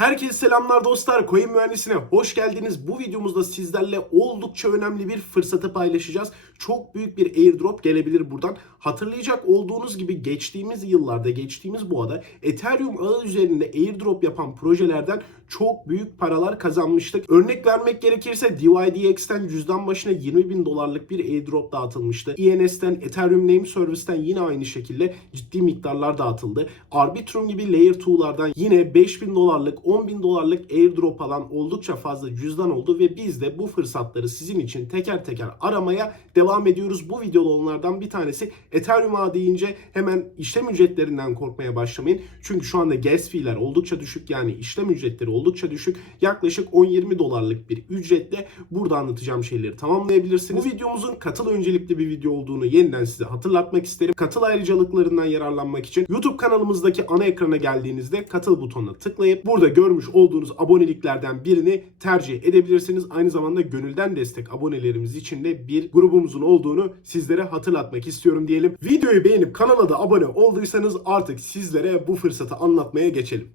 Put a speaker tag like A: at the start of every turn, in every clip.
A: Herkese selamlar dostlar. Coin Mühendisine hoş geldiniz. Bu videomuzda sizlerle oldukça önemli bir fırsatı paylaşacağız. Çok büyük bir airdrop gelebilir buradan. Hatırlayacak olduğunuz gibi geçtiğimiz yıllarda, geçtiğimiz bu ada Ethereum ağı üzerinde airdrop yapan projelerden çok büyük paralar kazanmıştık. Örnek vermek gerekirse DYDX'ten cüzdan başına 20 bin dolarlık bir airdrop dağıtılmıştı. ENS'ten, Ethereum Name Service'ten yine aynı şekilde ciddi miktarlar dağıtıldı. Arbitrum gibi Layer 2'lardan yine 5 bin dolarlık, 10 bin dolarlık airdrop alan oldukça fazla cüzdan oldu ve biz de bu fırsatları sizin için teker teker aramaya devam ediyoruz. Bu videoda onlardan bir tanesi Ethereum ağı deyince hemen işlem ücretlerinden korkmaya başlamayın. Çünkü şu anda gas fee'ler oldukça düşük yani işlem ücretleri oldukça düşük. Yaklaşık 10-20 dolarlık bir ücretle burada anlatacağım şeyleri tamamlayabilirsiniz. Bu videomuzun katıl öncelikli bir video olduğunu yeniden size hatırlatmak isterim. Katıl ayrıcalıklarından yararlanmak için YouTube kanalımızdaki ana ekrana geldiğinizde katıl butonuna tıklayıp burada görmüş olduğunuz aboneliklerden birini tercih edebilirsiniz. Aynı zamanda gönülden destek abonelerimiz için de bir grubumuzun olduğunu sizlere hatırlatmak istiyorum diyelim. Videoyu beğenip kanala da abone olduysanız artık sizlere bu fırsatı anlatmaya geçelim.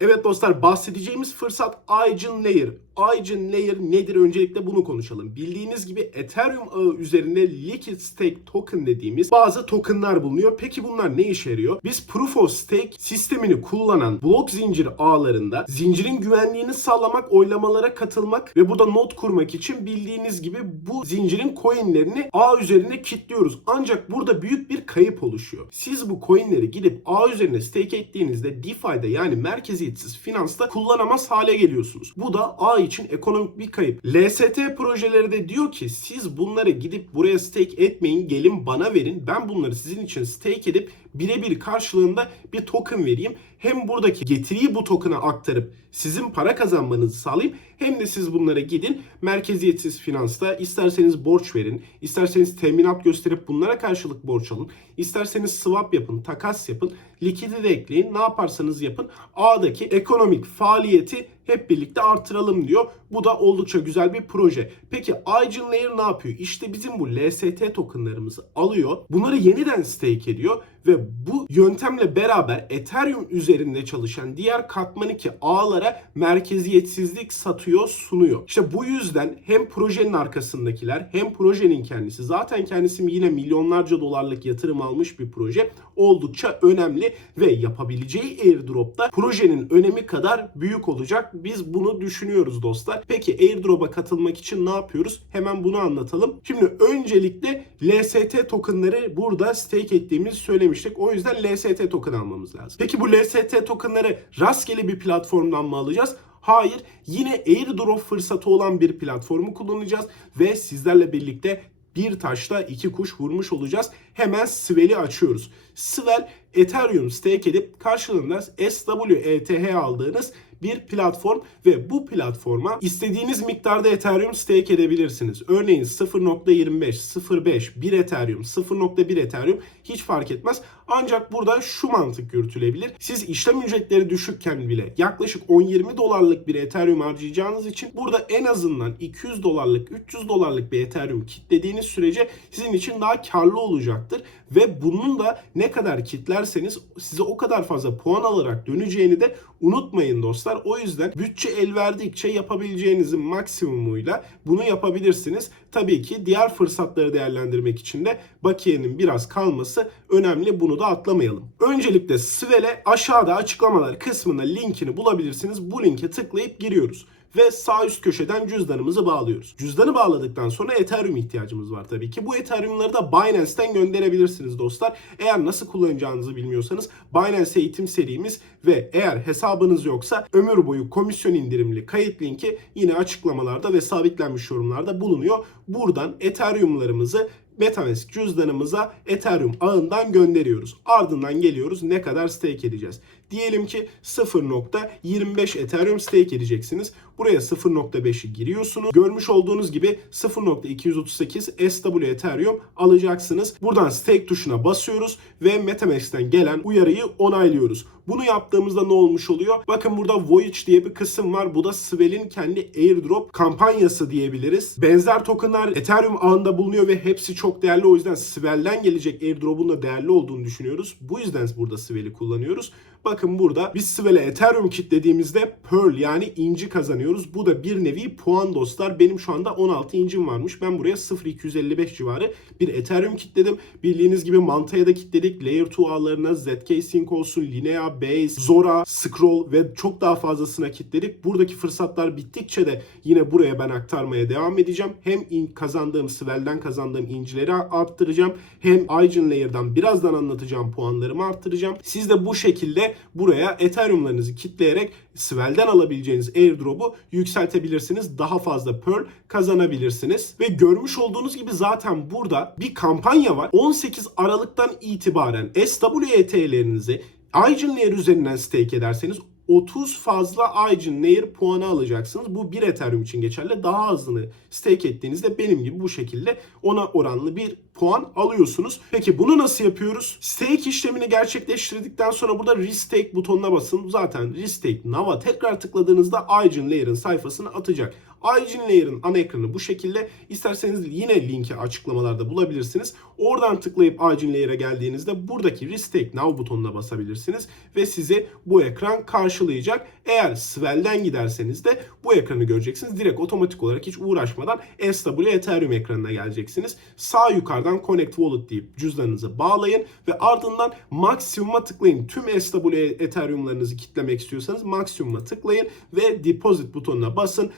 A: Evet dostlar bahsedeceğimiz fırsat Aygin Layer. Aygin Layer nedir? Öncelikle bunu konuşalım. Bildiğiniz gibi Ethereum ağı üzerinde Liquid Stake Token dediğimiz bazı tokenlar bulunuyor. Peki bunlar ne işe yarıyor? Biz Proof of Stake sistemini kullanan blok zincir ağlarında zincirin güvenliğini sağlamak, oylamalara katılmak ve burada not kurmak için bildiğiniz gibi bu zincirin coinlerini ağ üzerine kilitliyoruz. Ancak burada büyük bir kayıp oluşuyor. Siz bu coinleri gidip ağ üzerine stake ettiğinizde DeFi'de yani merkeziyetsiz finansta kullanamaz hale geliyorsunuz. Bu da ağ için ekonomik bir kayıp. LST projeleri de diyor ki siz bunları gidip buraya stake etmeyin gelin bana verin. Ben bunları sizin için stake edip birebir karşılığında bir token vereyim. Hem buradaki getiriyi bu token'a aktarıp sizin para kazanmanızı sağlayayım hem de siz bunlara gidin merkeziyetsiz finansta isterseniz borç verin, isterseniz teminat gösterip bunlara karşılık borç alın, isterseniz swap yapın, takas yapın, likidi de ekleyin, ne yaparsanız yapın. A'daki ekonomik faaliyeti hep birlikte artıralım diyor. Bu da oldukça güzel bir proje. Peki Aygin Layer ne yapıyor? İşte bizim bu LST tokenlarımızı alıyor. Bunları yeniden stake ediyor ve bu yöntemle beraber Ethereum üzerinde çalışan diğer katman 2 ağlara merkeziyetsizlik satıyor, sunuyor. İşte bu yüzden hem projenin arkasındakiler hem projenin kendisi zaten kendisi yine milyonlarca dolarlık yatırım almış bir proje oldukça önemli ve yapabileceği airdropta projenin önemi kadar büyük olacak. Biz bunu düşünüyoruz dostlar. Peki airdrop'a katılmak için ne yapıyoruz? Hemen bunu anlatalım. Şimdi öncelikle LST tokenları burada stake ettiğimizi söylemiştik. O yüzden LST token almamız lazım. Peki bu LST tokenları rastgele bir platformdan mı alacağız? Hayır, yine airdrop fırsatı olan bir platformu kullanacağız ve sizlerle birlikte bir taşla iki kuş vurmuş olacağız. Hemen Svel'i açıyoruz. Svel Ethereum stake edip karşılığında SWETH aldığınız bir platform ve bu platforma istediğiniz miktarda Ethereum stake edebilirsiniz. Örneğin 0.25, 0.5, 1 Ethereum, 0.1 Ethereum hiç fark etmez. Ancak burada şu mantık yürütülebilir. Siz işlem ücretleri düşükken bile yaklaşık 10-20 dolarlık bir Ethereum harcayacağınız için burada en azından 200 dolarlık, 300 dolarlık bir Ethereum kitlediğiniz sürece sizin için daha karlı olacaktır. Ve bunun da ne kadar kitlerseniz size o kadar fazla puan alarak döneceğini de unutmayın dostlar. O yüzden bütçe el verdikçe yapabileceğinizin maksimumuyla bunu yapabilirsiniz. Tabii ki diğer fırsatları değerlendirmek için de bakiyenin biraz kalması önemli. Bunu da atlamayalım. Öncelikle Svel'e aşağıda açıklamalar kısmında linkini bulabilirsiniz. Bu linke tıklayıp giriyoruz ve sağ üst köşeden cüzdanımızı bağlıyoruz. Cüzdanı bağladıktan sonra Ethereum ihtiyacımız var tabii ki. Bu Ethereum'ları da Binance'ten gönderebilirsiniz dostlar. Eğer nasıl kullanacağınızı bilmiyorsanız Binance eğitim serimiz ve eğer hesabınız yoksa ömür boyu komisyon indirimli kayıt linki yine açıklamalarda ve sabitlenmiş yorumlarda bulunuyor. Buradan Ethereum'larımızı Metamask cüzdanımıza Ethereum ağından gönderiyoruz. Ardından geliyoruz ne kadar stake edeceğiz. Diyelim ki 0.25 Ethereum stake edeceksiniz. Buraya 0.5'i giriyorsunuz. Görmüş olduğunuz gibi 0.238 SW Ethereum alacaksınız. Buradan stake tuşuna basıyoruz ve MetaMask'ten gelen uyarıyı onaylıyoruz. Bunu yaptığımızda ne olmuş oluyor? Bakın burada Voyage diye bir kısım var. Bu da Svel'in kendi airdrop kampanyası diyebiliriz. Benzer tokenlar Ethereum ağında bulunuyor ve hepsi çok değerli. O yüzden Svel'den gelecek airdrop'un da değerli olduğunu düşünüyoruz. Bu yüzden burada Svel'i kullanıyoruz. Bakın burada biz Svel'e Ethereum kitlediğimizde Pearl yani inci kazanıyoruz. Bu da bir nevi puan dostlar. Benim şu anda 16 incim varmış. Ben buraya 0.255 civarı bir Ethereum kitledim. Bildiğiniz gibi Manta'ya da kitledik. Layer 2 ağlarına ZK Sync olsun, Linea, Base, Zora, Scroll ve çok daha fazlasına kitledik. Buradaki fırsatlar bittikçe de yine buraya ben aktarmaya devam edeceğim. Hem in, kazandığım Svel'den kazandığım incileri arttıracağım. Hem Aygin Layer'dan birazdan anlatacağım puanlarımı arttıracağım. Siz de bu şekilde buraya Ethereum'larınızı kitleyerek Svel'den alabileceğiniz airdrop'u yükseltebilirsiniz. Daha fazla Pearl kazanabilirsiniz. Ve görmüş olduğunuz gibi zaten burada bir kampanya var. 18 Aralık'tan itibaren SWET'lerinizi Aygin Layer üzerinden stake ederseniz 30 fazla Aygin Layer puanı alacaksınız. Bu bir Ethereum için geçerli. Daha azını stake ettiğinizde benim gibi bu şekilde ona oranlı bir puan alıyorsunuz. Peki bunu nasıl yapıyoruz? Stake işlemini gerçekleştirdikten sonra burada Restake butonuna basın. Zaten Restake Now'a tekrar tıkladığınızda Aygin Layer'ın sayfasını atacak. Aygin Layer'ın ana ekranı bu şekilde. İsterseniz yine linki açıklamalarda bulabilirsiniz. Oradan tıklayıp Aygin Layer'a geldiğinizde buradaki Restake Now butonuna basabilirsiniz ve sizi bu ekran karşılayacak. Eğer Swell'den giderseniz de bu ekranı göreceksiniz. Direkt otomatik olarak hiç uğraşmadan SW Ethereum ekranına geleceksiniz. Sağ yukarıdan Connect Wallet deyip cüzdanınızı bağlayın ve ardından maksimuma tıklayın. Tüm SW Ethereum'larınızı kitlemek istiyorsanız maksimuma tıklayın ve Deposit butonuna basın.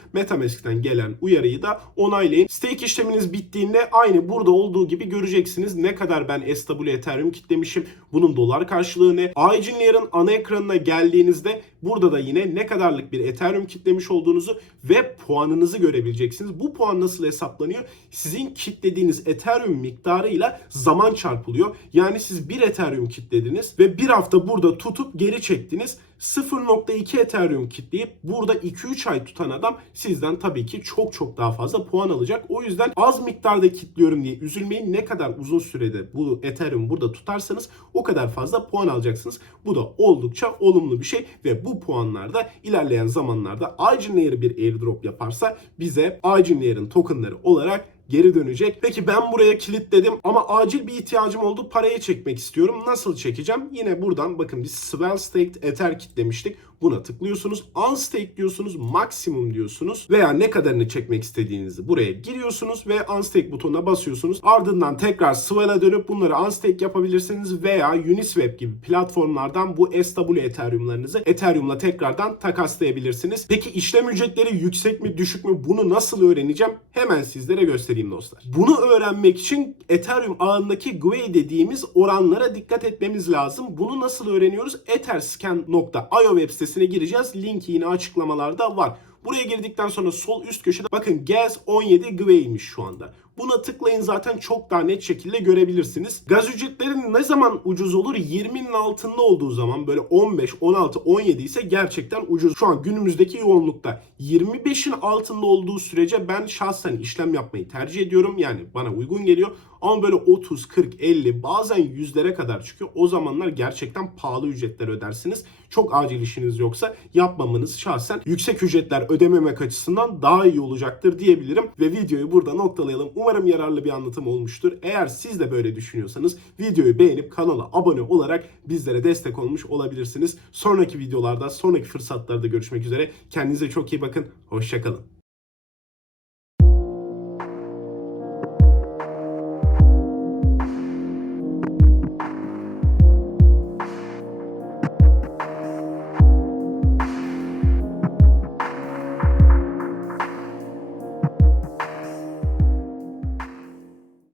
A: MetaMask'ten gelen uyarıyı da onaylayın. Stake işleminiz bittiğinde aynı burada olduğu gibi göreceksiniz. Ne kadar ben SW Ethereum kitlemişim. Bunun dolar karşılığı ne? Layer'ın ana ekranına geldiğinizde burada da yine ne kadarlık bir Ethereum kitlemiş olduğunuzu ve puanınızı görebileceksiniz. Bu puan nasıl hesaplanıyor? Sizin kitlediğiniz Ethereum miktarıyla zaman çarpılıyor. Yani siz bir Ethereum kitlediniz ve bir hafta burada tutup geri çektiniz. 0.2 Ethereum kitleyip burada 2-3 ay tutan adam sizden tabii ki çok çok daha fazla puan alacak. O yüzden az miktarda kitliyorum diye üzülmeyin. Ne kadar uzun sürede bu Ethereum burada tutarsanız o kadar fazla puan alacaksınız. Bu da oldukça olumlu bir şey ve bu puanlarda ilerleyen zamanlarda Aygin Layer'ı bir airdrop yaparsa bize Aygin Layer'ın tokenları olarak geri dönecek. Peki ben buraya kilitledim ama acil bir ihtiyacım oldu. Parayı çekmek istiyorum. Nasıl çekeceğim? Yine buradan bakın biz Swell Staked Ether kitlemiştik. Buna tıklıyorsunuz. Unstake diyorsunuz. Maksimum diyorsunuz. Veya ne kadarını çekmek istediğinizi buraya giriyorsunuz ve Unstake butonuna basıyorsunuz. Ardından tekrar Swell'a dönüp bunları Unstake yapabilirsiniz veya Uniswap gibi platformlardan bu SW Ethereum'larınızı Ethereum'la tekrardan takaslayabilirsiniz. Peki işlem ücretleri yüksek mi düşük mü bunu nasıl öğreneceğim? Hemen sizlere göstereyim dostlar. Bunu öğrenmek için Ethereum ağındaki GUI dediğimiz oranlara dikkat etmemiz lazım. Bunu nasıl öğreniyoruz? etherscan.io web sitesine gireceğiz. Linki yine açıklamalarda var. Buraya girdikten sonra sol üst köşede bakın Gas 17 GW'ymiş şu anda. Buna tıklayın zaten çok daha net şekilde görebilirsiniz. Gaz ücretleri ne zaman ucuz olur? 20'nin altında olduğu zaman böyle 15, 16, 17 ise gerçekten ucuz. Şu an günümüzdeki yoğunlukta 25'in altında olduğu sürece ben şahsen işlem yapmayı tercih ediyorum. Yani bana uygun geliyor. Ama böyle 30, 40, 50 bazen yüzlere kadar çıkıyor. O zamanlar gerçekten pahalı ücretler ödersiniz. Çok acil işiniz yoksa yapmamanız şahsen yüksek ücretler ödememek açısından daha iyi olacaktır diyebilirim. Ve videoyu burada noktalayalım. Umarım yararlı bir anlatım olmuştur. Eğer siz de böyle düşünüyorsanız videoyu beğenip kanala abone olarak bizlere destek olmuş olabilirsiniz. Sonraki videolarda, sonraki fırsatlarda görüşmek üzere. Kendinize çok iyi bakın. Hoşçakalın.